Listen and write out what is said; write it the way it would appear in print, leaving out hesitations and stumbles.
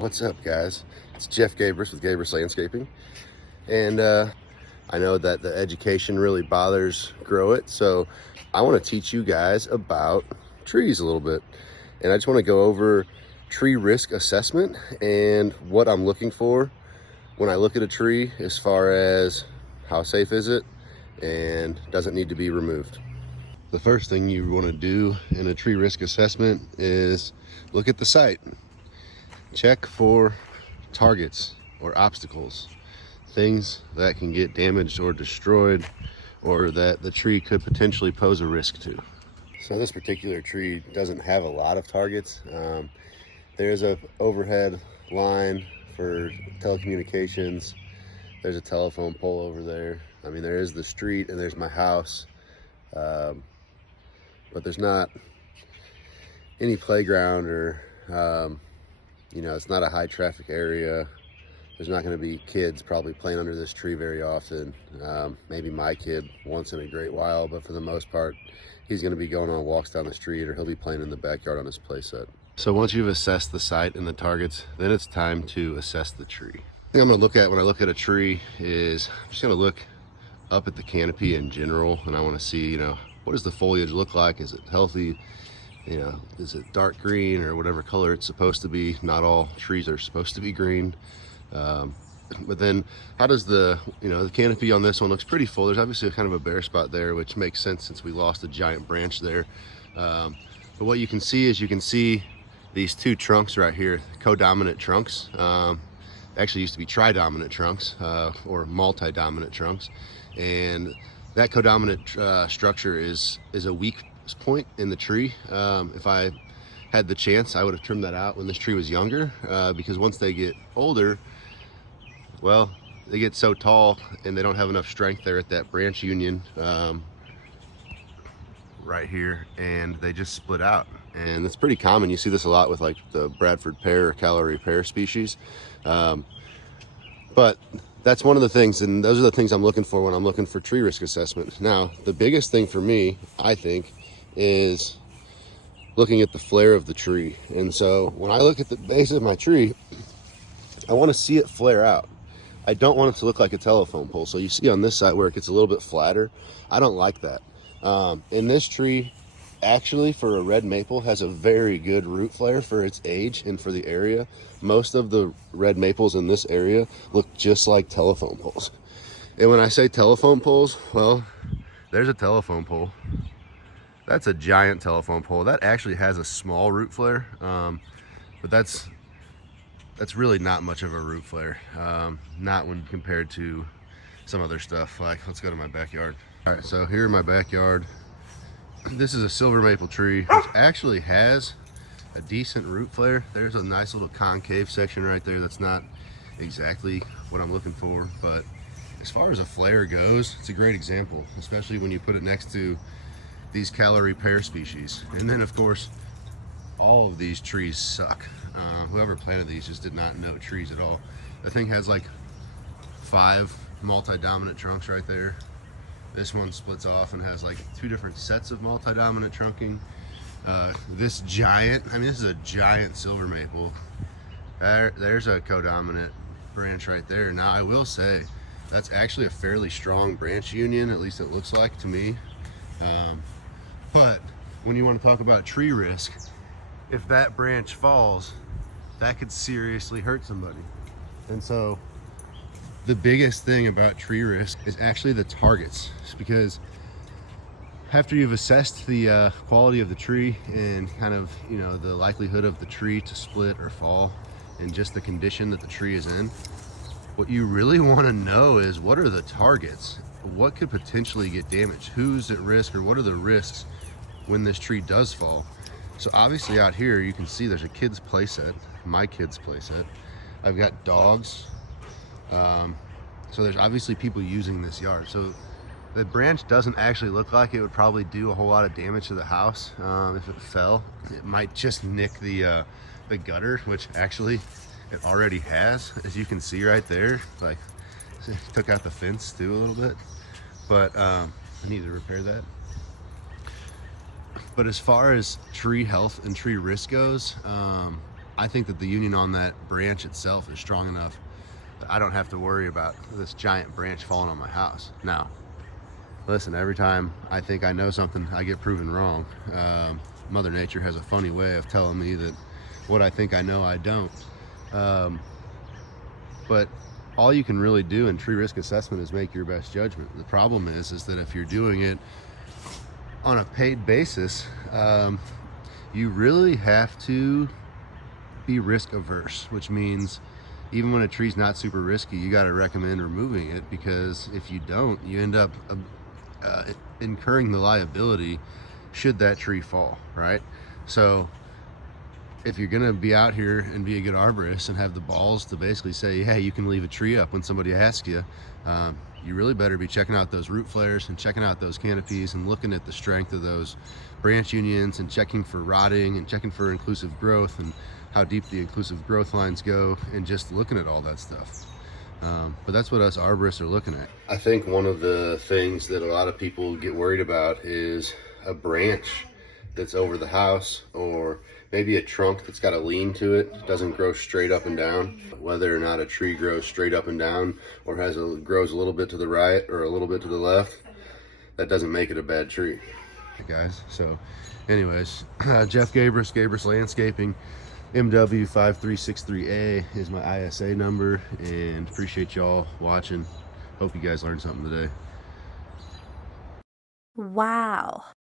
What's up, guys? It's Jeff Gabris with Gabris Landscaping, and I know that the education really bothers Grow It, so I want to teach you guys about trees a little bit. And I just want to go over tree risk assessment and what I'm looking for when I look at a tree, as far as how safe is it and does it need to be removed. The first thing you want to do in a tree risk assessment is look at the site. Check for targets or obstacles, things that can get damaged or destroyed, or that the tree could potentially pose a risk to. So this particular tree doesn't have a lot of targets. There's a overhead line for telecommunications. There's a telephone pole over there. I mean, there is the street and there's my house, but there's not any playground or it's not a high traffic area. There's not going to be kids probably playing under this tree very often. Maybe my kid once in a great while, but for the most part, he's going to be going on walks down the street, or he'll be playing in the backyard on his playset. So once you've assessed the site and the targets, then it's time to assess the tree. The thing I'm going to look at when I look at a tree is I'm just going to look up at the canopy in general, and I want to see, what does the foliage look like? Is it healthy? Is it dark green or whatever color it's supposed to be? Not all trees are supposed to be green. But then how does the canopy on this one looks pretty full. There's obviously kind of a bare spot there, which makes sense since we lost a giant branch there. But what you can see these two trunks right here, codominant trunks. Actually used to be tridominant trunks, or multi-dominant trunks. And that codominant structure is a weak point in the tree. If I had the chance, I would have trimmed that out when this tree was younger, because once they get older, well, they get so tall and they don't have enough strength there at that branch union right here, and they just split out. And it's pretty common. You see this a lot with like the Bradford pear or Callery pear species. But that's one of the things, and those are the things I'm looking for when I'm looking for tree risk assessment. Now, the biggest thing for me, I think, is looking at the flare of the tree. And so when I look at the base of my tree, I want to see it flare out. I don't want it to look like a telephone pole. So you see on this side where it gets a little bit flatter, I don't like that. And this tree, actually, for a red maple, has a very good root flare for its age and for the area. Most of the red maples in this area look just like telephone poles. And when I say telephone poles, well, there's a telephone pole. That's a giant telephone pole. That actually has a small root flare, but that's really not much of a root flare, not when compared to some other stuff. Like, let's go to my backyard. All right, so here in my backyard, this is a silver maple tree, which actually has a decent root flare. There's a nice little concave section right there. That's not exactly what I'm looking for, but as far as a flare goes, it's a great example, especially when you put it next to these Callery pear species. And then of course, all of these trees suck. Whoever planted these just did not know trees at all. The thing has like 5 multi-dominant trunks right there. This one splits off and has like 2 different sets of multi-dominant trunking. This is a giant silver maple. There's a codominant branch right there. Now I will say, that's actually a fairly strong branch union, at least it looks like to me. But when you want to talk about tree risk, if that branch falls, that could seriously hurt somebody. And so the biggest thing about tree risk is actually the targets, because after you've assessed the quality of the tree and kind of the likelihood of the tree to split or fall and just the condition that the tree is in, what you really want to know is, what are the targets? What could potentially get damaged? Who's at risk, or what are the risks when this tree does fall? So obviously out here you can see there's a kid's playset, my kid's playset. I've got dogs, so there's obviously people using this yard. So the branch doesn't actually look like it would probably do a whole lot of damage to the house. If it fell, it might just nick the gutter, which actually it already has, as you can see right there. Like, it took out the fence too a little bit, but I need to repair that. But as far as tree health and tree risk goes, I think that the union on that branch itself is strong enough that I don't have to worry about this giant branch falling on my house. Now, listen, every time I think I know something, I get proven wrong. Mother Nature has a funny way of telling me that what I think I know, I don't. But all you can really do in tree risk assessment is make your best judgment. The problem is that if you're doing it on a paid basis, you really have to be risk averse, which means even when a tree's not super risky, you got to recommend removing it, because if you don't, you end up incurring the liability should that tree fall, right? So if you're gonna be out here and be a good arborist and have the balls to basically say, hey, you can leave a tree up when somebody asks you, you really better be checking out those root flares and checking out those canopies and looking at the strength of those branch unions and checking for rotting and checking for inclusive growth and how deep the inclusive growth lines go, and just looking at all that stuff. But that's what us arborists are looking at. I think one of the things that a lot of people get worried about is a branch that's over the house, or maybe a trunk that's got a lean to it, doesn't grow straight up and down. Whether or not a tree grows straight up and down or grows a little bit to the right or a little bit to the left, that doesn't make it a bad tree. Hey guys, so anyways, Jeff Gabrus, Gabrus Landscaping, MW5363A is my ISA number, and appreciate y'all watching. Hope you guys learned something today. Wow.